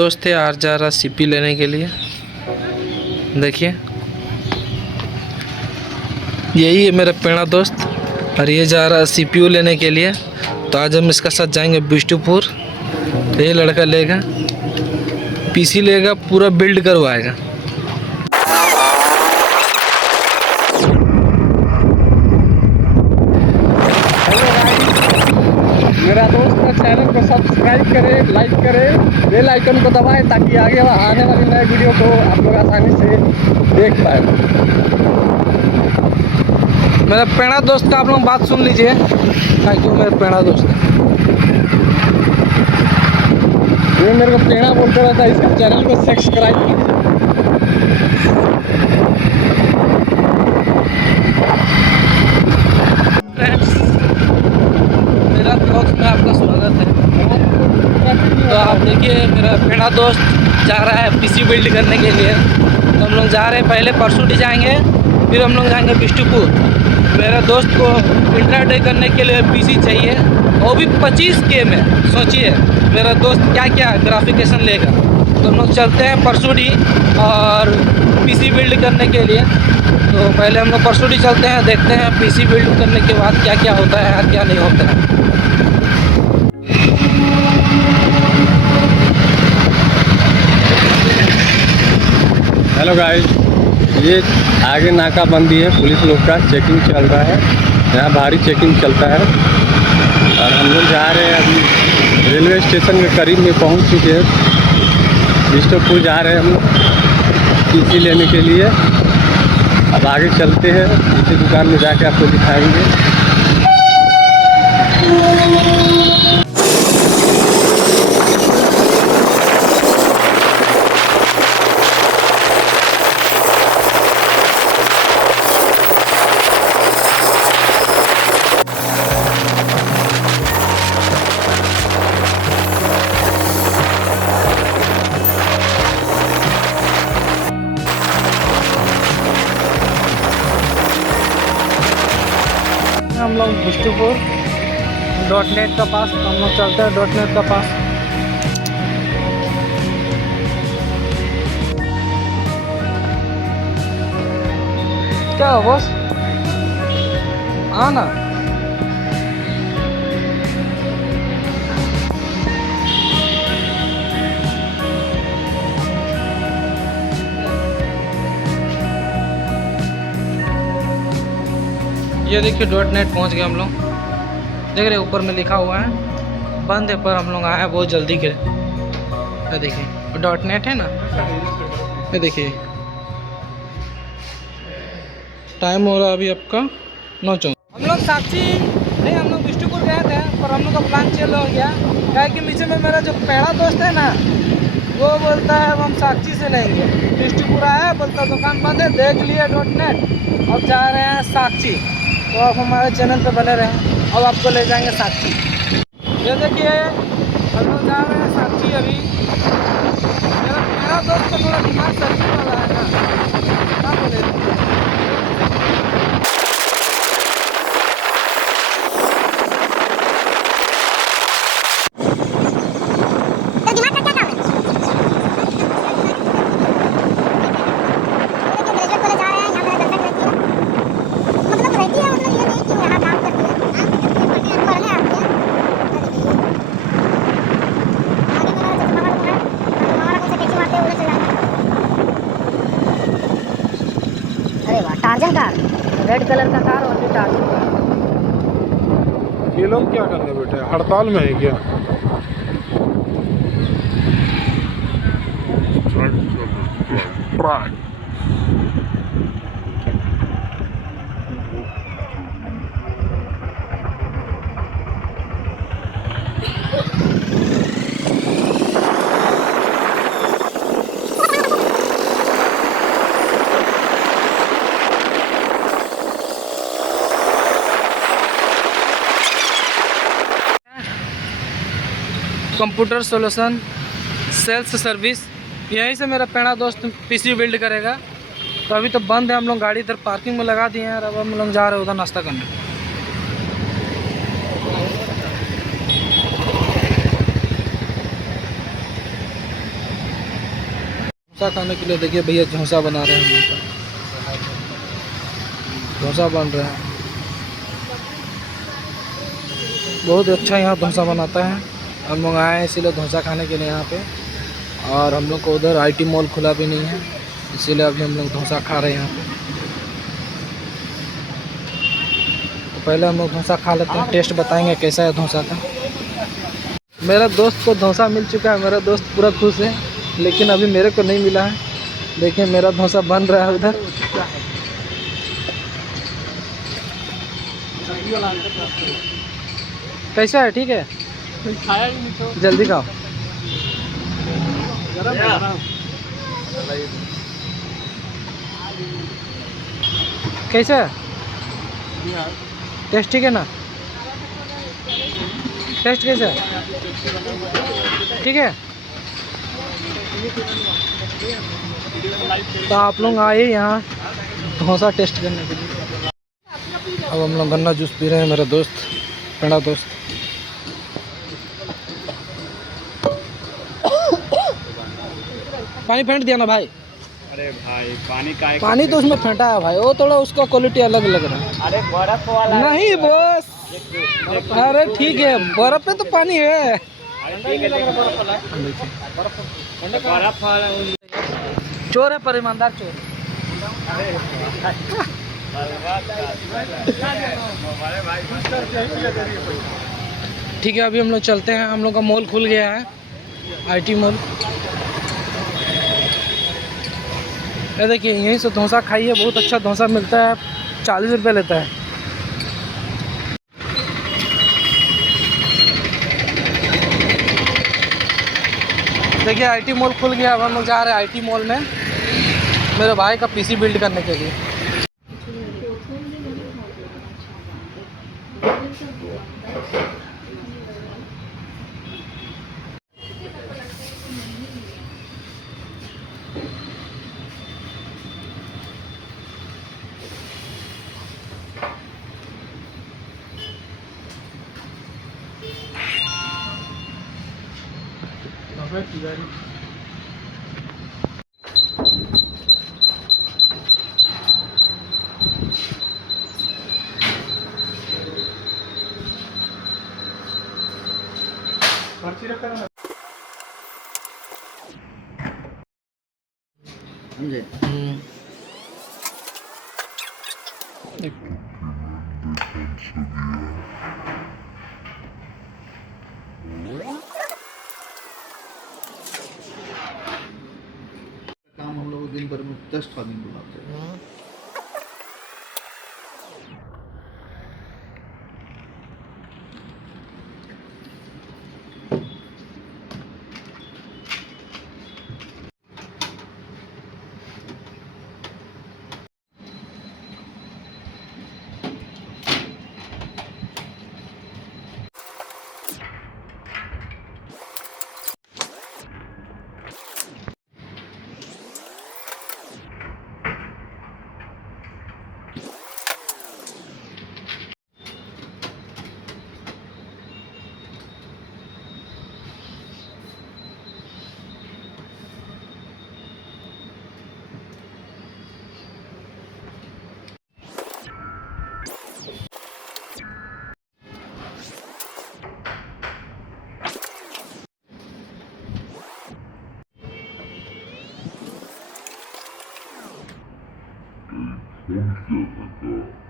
दोस्त है आज जा रहा सीपी लेने के लिए। देखिए यही है मेरा पेड़ा दोस्त और ये जा रहा सीपीयू लेने के लिए। तो आज हम इसका साथ जाएंगे बिष्टुपुर। तो ये लड़का लेगा पीसी लेगा, पूरा बिल्ड करवाएगा। मेरा दोस्त का चैनल को सब्सक्राइब करें, लाइक करें, बेल आइकन को दबाएं ताकि आगे आने वाली नए वीडियो को आप लोग आसानी से देख पाए। मेरा पेड़ा दोस्त का आप लोग बात सुन लीजिए। क्यों मेरा पेड़ा दोस्त है, ये मेरे को पेड़ा बोलता रहता है। इसका चैनल को सब्सक्राइब कीजिए। मेरा ब्लॉग में आपका स्वागत है। तो आप देखिए मेरा पेड़ा दोस्त जा रहा है पीसी बिल्ड करने के लिए। तो हम लोग जा रहे हैं, पहले परसोटी जाएंगे, फिर हम लोग जाएंगे बिष्टुपुर। मेरे दोस्त को इंट्राडे करने के लिए पीसी चाहिए, वो भी 25K में। सोचिए मेरा दोस्त क्या क्या ग्राफिकेशन लेगा। तो हम लोग चलते हैं परसोटी और पीसी बिल्ड करने के लिए। तो पहले हम लोग परसोटी चलते हैं, देखते हैं पीसी बिल्ड करने के बाद क्या क्या होता है और क्या नहीं होता है। हेलो गाइस, ये आगे नाकाबंदी है, पुलिस लोग का चेकिंग चल रहा है। यहाँ भारी चेकिंग चलता है और हम लोग जा रहे हैं। अभी रेलवे स्टेशन के करीब में पहुँच चुके हैं। बिष्टुपुर जा रहे हैं हम लोग पीसी लेने के लिए। अब आगे चलते हैं, इसी दुकान में जाके आपको दिखाएंगे। हम लोग बिष्टुपुर .net का पास, हम लोग चलते हैं .net का पास। क्या हो बॉस, आना। ये देखिए .net पहुंच गए हम लोग। देख रहे ऊपर में लिखा हुआ है बंद है, पर हम लोग आए बहुत जल्दी के। ये देखिए .net है ना, ये देखिए टाइम हो रहा अभी आपका 9:14। हम लोग साक्षी नहीं, हम लोग बिष्टुपुर गए थे, पर हम लोग का प्लान चेंज हो गया। क्या कि नीचे में मेरा जो पेड़ा दोस्त है ना, वो बोलता है हम साक्षी से लेंगे। बिष्टुपुर आया, बोलता दुकान बंद है, देख लिए .net, अब जा रहे हैं साक्षी। तो आप हमारे चैनल पे बने रहें, अब आपको ले जाएंगे साक्षी। ये देखिए हम लोग जा रहे हैं साक्षी। अभी मेरा दोस्त तो थोड़ा दिमाग सर्विस वाला है ना, क्या बोले। टार्जन कार, रेड कलर का कार और टार्जन कार। ये लोग क्या करने बैठे, हड़ताल में है क्या? कंप्यूटर सॉल्यूशन सेल्स सर्विस, यहीं से मेरा पेड़ा दोस्त पीसी बिल्ड करेगा। तो अभी तो बंद है, हम लोग गाड़ी इधर पार्किंग में लगा दिए हैं और अब हम लोग जा रहे हैं उधर नाश्ता करने। डोसा खाने के लिए देखिए भैया डोसा बना रहे हैं हम लोग का। डोसा बन रहा है, बहुत अच्छा यहाँ डोसा बनाता है। हम लोग आए हैं इसीलिए डोसा खाने के लिए यहाँ पे। और हम लोग को उधर आईटी मॉल खुला भी नहीं है, इसीलिए अभी हम लोग डोसा खा रहे हैं यहाँ पे। तो पहले हम लोग डोसा खा लेते हैं, टेस्ट बताएंगे कैसा है डोसा का। मेरा दोस्त को डोसा मिल चुका है, मेरा दोस्त पूरा खुश है, लेकिन अभी मेरे को नहीं मिला है। देखिए मेरा डोसा बन रहा है उधर। कैसा है? ठीक है, जल्दी खाओ। कैसा है? टेस्ट ठीक है ना? टेस्ट कैसा है? ठीक है। तो आप लोग आए यहाँ डोसा टेस्ट करने के लिए। अब हम लोग गन्ना जूस पी रहे हैं, मेरा दोस्त, पेड़ा दोस्त। पानी फेंट दिया ना भाई? अरे भाई पानी का पानी तो उसमें फेंटा है भाई, वो थोड़ा उसका क्वालिटी अलग लग रहा है। अरे बर्फ वाला नहीं बस, अरे ठीक है, बर्फ पे तो पानी है। बर्फ वाला चोर है पर ईमानदार चोर। ठीक है, अभी हम लोग चलते हैं। हम लोग का मॉल खुल गया है, आईटी मॉल। ये देखिए यहीं से डोसा खाइए, बहुत अच्छा डोसा मिलता है, 40 रुपये लेता है। देखिए आईटी मॉल खुल गया। अब हम लोग जा रहे हैं आईटी मॉल में मेरे भाई का पीसी बिल्ड करने के लिए। काम हम लोग दिन भर में 10 आदमी बुलाते हैं। Onde que é essa cara?